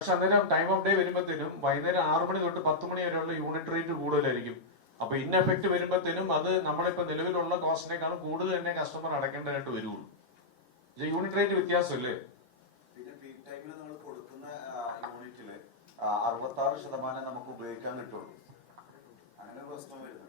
പക്ഷെ അന്നേരം time off day വരുമ്പോഴത്തേനും വൈകുന്നേരം 6 മണി തൊട്ട് 10 മണി വരെയുള്ള യൂണിറ്റ് റേറ്റ് കൂടുതലായിരിക്കും. അപ്പൊ ഇൻ എഫക്ട് വരുമ്പോഴത്തേനും അത് നമ്മളിപ്പോ നിലവിലുള്ള കോസ്റ്റിനേക്കാളും കൂടുതൽ തന്നെ കസ്റ്റമർ അടയ്ക്കേണ്ടതായിട്ട് വരുള്ളൂ. യൂണിറ്റ് റേറ്റ് വ്യത്യാസമല്ലേ? പിന്നെ പീക്ക് ടൈമിൽ നമ്മൾ കൊടുക്കുന്ന യൂണിറ്റില് 66% നമുക്ക് ഉപയോഗിക്കാൻ കിട്ടുള്ളൂ. അങ്ങനെ പ്രശ്നം വരുന്നുണ്ട്.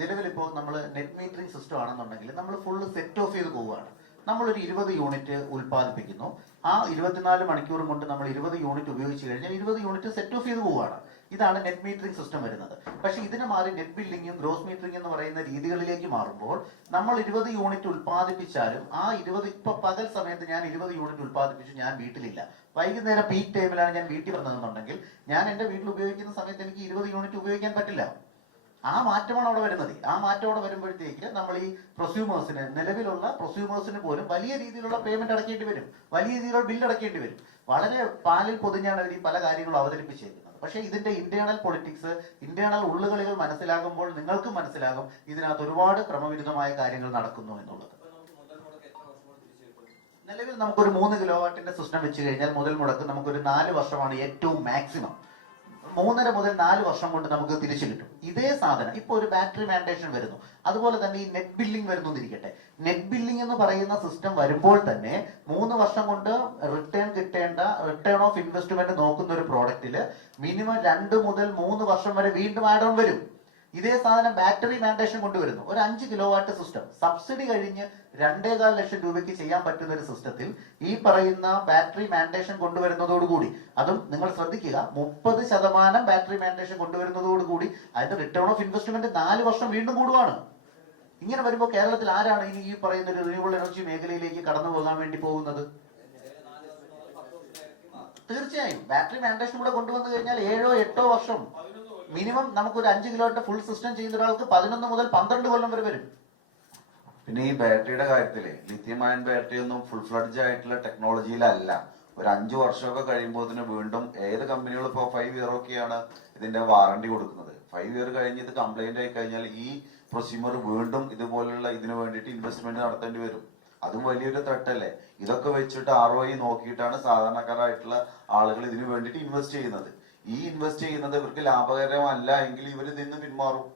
നിലവിലിപ്പോ നമ്മൾ നെറ്റ് മീറ്ററിംഗ് സിസ്റ്റം ആണെന്നുണ്ടെങ്കിൽ നമ്മൾ ഫുള്ള് സെറ്റ് ഓഫ് ചെയ്ത് പോവുകയാണ്. നമ്മളൊരു 20 യൂണിറ്റ് ഉൽപ്പാദിപ്പിക്കുന്നു. ആ 24 മണിക്കൂറും കൊണ്ട് നമ്മൾ 20 യൂണിറ്റ് ഉപയോഗിച്ച് കഴിഞ്ഞാൽ 20 യൂണിറ്റ് സെറ്റ് ഓഫ് ചെയ്ത് പോവുകയാണ്. ഇതാണ് നെറ്റ് മീറ്ററിംഗ് സിസ്റ്റം വരുന്നത്. പക്ഷെ ഇതിനെ മാറി നെറ്റ് ബില്ലിങ്ങും ഗ്രോസ് മീറ്ററിംഗ് എന്ന് പറയുന്ന രീതികളിലേക്ക് മാറുമ്പോൾ നമ്മൾ 20 യൂണിറ്റ് ഉൽപ്പാദിപ്പിച്ചാലും ആ 20 ഇപ്പൊ പകൽ സമയത്ത് ഞാൻ 20 യൂണിറ്റ് ഉൽപ്പാദിപ്പിച്ചു, ഞാൻ വീട്ടിലില്ല, വൈകുന്നേരം പീക്ക് ടൈമിലാണ് ഞാൻ വീട്ടിൽ വന്നതെന്നുണ്ടെങ്കിൽ ഞാൻ എന്റെ വീട്ടിൽ ഉപയോഗിക്കുന്ന സമയത്ത് എനിക്ക് 20 യൂണിറ്റ് ഉപയോഗിക്കാൻ പറ്റില്ല. ആ മാറ്റമാണ് അവിടെ വരുന്നത്. ആ മാറ്റം അവിടെ വരുമ്പോഴത്തേക്ക് നമ്മൾ ഈ പ്രൊസ്യൂമേഴ്സിന്, നിലവിലുള്ള പ്രൊസ്യൂമേഴ്സിന് പോലും വലിയ രീതിയിലുള്ള പേയ്മെന്റ് അടക്കേണ്ടി വരും, വലിയ രീതിയിലുള്ള ബില്ല് അടക്കേണ്ടി വരും. വളരെ പാലിൽ പൊതിഞ്ഞാണ് അവർ ഈ പല കാര്യങ്ങളും അവതരിപ്പിച്ചേക്കുന്നത്. പക്ഷേ ഇതിന്റെ ഇന്റേണൽ പൊളിറ്റിക്സ്, ഇന്റേണൽ ഉള്ളുകളികൾ മനസ്സിലാകുമ്പോൾ നിങ്ങൾക്ക് മനസ്സിലാകും ഇതിനകത്ത് ഒരുപാട് ക്രമവിരുദ്ധമായ കാര്യങ്ങൾ നടക്കുന്നു എന്നുള്ളത്. നിലവിൽ നമുക്കൊരു 3 കിലോവാട്ടിന്റെ സിസ്റ്റം വെച്ച് കഴിഞ്ഞാൽ മുതൽ മുടക്ക് നമുക്കൊരു 4 വർഷമാണ് ഏറ്റവും മാക്സിമം. 3.5 മുതൽ 4 വർഷം കൊണ്ട് നമുക്ക് തിരിച്ചു കിട്ടും. ഇതേ സാധനം ഇപ്പൊ ഒരു ബാറ്ററി മാൻഡേഷൻ വരുന്നു, അതുപോലെ തന്നെ ഈ നെറ്റ് ബില്ലിംഗ് വരുന്നു എന്നിരിക്കട്ടെ. നെറ്റ് ബില്ലിംഗ് എന്ന് പറയുന്ന സിസ്റ്റം വരുമ്പോൾ തന്നെ 3 വർഷം കൊണ്ട് റിട്ടേൺ ഓഫ് ഇൻവെസ്റ്റ്മെന്റ് നോക്കുന്ന ഒരു പ്രോഡക്റ്റില് മിനിമം 2 മുതൽ 3 വർഷം വരെ വീണ്ടും ആഡ് ഓൺ വരും. ഇതേ സാധനം ബാറ്ററി മാൻഡേഷൻ കൊണ്ടുവരുന്നു. ഒരു 5 കിലോവാട്ട് സിസ്റ്റം സബ്സിഡി കഴിഞ്ഞ് 2.25 ലക്ഷം രൂപയ്ക്ക് ചെയ്യാൻ പറ്റുന്ന ഒരു സിസ്റ്റത്തിൽ ഈ പറയുന്ന ബാറ്ററി മാൻഡേഷൻ കൊണ്ടുവരുന്നതോടുകൂടി, അതും നിങ്ങൾ ശ്രദ്ധിക്കുക, 30% ബാറ്ററി മാൻഡേഷൻ കൊണ്ടുവരുന്നതോടുകൂടി അതിന്റെ റിട്ടേൺ ഓഫ് ഇൻവെസ്റ്റ്മെന്റ് 4 വർഷം വീണ്ടും കൂടുവാണ്. ഇങ്ങനെ വരുമ്പോൾ കേരളത്തിൽ ആരാണ് ഇനി ഈ പറയുന്ന ഒരു റിന്യൂവബിൾ എനർജി മേഖലയിലേക്ക് കടന്നു പോകാൻ വേണ്ടി പോകുന്നത്? തീർച്ചയായും ബാറ്ററി മാൻഡേഷൻ കൂടെ കൊണ്ടുവന്നു കഴിഞ്ഞാൽ 7-8 വർഷം മിനിമം നമുക്കൊരു 5 കിലോവാട്ട് ഫുൾ സിസ്റ്റം ചെയ്യുന്ന ഒരാൾക്ക് 11 മുതൽ 12 കൊല്ലം വരെ വരും. പിന്നെ ഈ ബാറ്ററിയുടെ കാര്യത്തില് ലിഥിയം അയൺ ബാറ്ററി ഒന്നും ഫുൾ ഫ്ലഡ്ജ് ആയിട്ടുള്ള ടെക്നോളജിയിലല്ല. ഒരു 5 വർഷമൊക്കെ കഴിയുമ്പോൾ വീണ്ടും ഏത് കമ്പനികളും ഇപ്പോൾ 5 ഇയർ ഒക്കെയാണ് ഇതിന്റെ വാറണ്ടി കൊടുക്കുന്നത്. 5 ഇയർ കഴിഞ്ഞ് ഇത് കംപ്ലൈന്റ് ആയി കഴിഞ്ഞാൽ ഈ പ്രൊസ്യൂമർ വീണ്ടും ഇതുപോലുള്ള ഇതിനു വേണ്ടിയിട്ട് ഇൻവെസ്റ്റ്മെന്റ് നടത്തേണ്ടി വരും. അതും വലിയൊരു ത്രട്ടല്ലേ. ഇതൊക്കെ വെച്ചിട്ട് ROI നോക്കിയിട്ടാണ് സാധാരണക്കാരായിട്ടുള്ള ആളുകൾ ഇതിനു വേണ്ടിയിട്ട് ഇൻവെസ്റ്റ് ചെയ്യുന്നത്. ഈ ഇൻവെസ്റ്റ് ചെയ്യുന്നത് ഇവർക്ക് ലാഭകരമല്ല എങ്കിൽ ഇവർ നിന്ന് പിന്മാറും.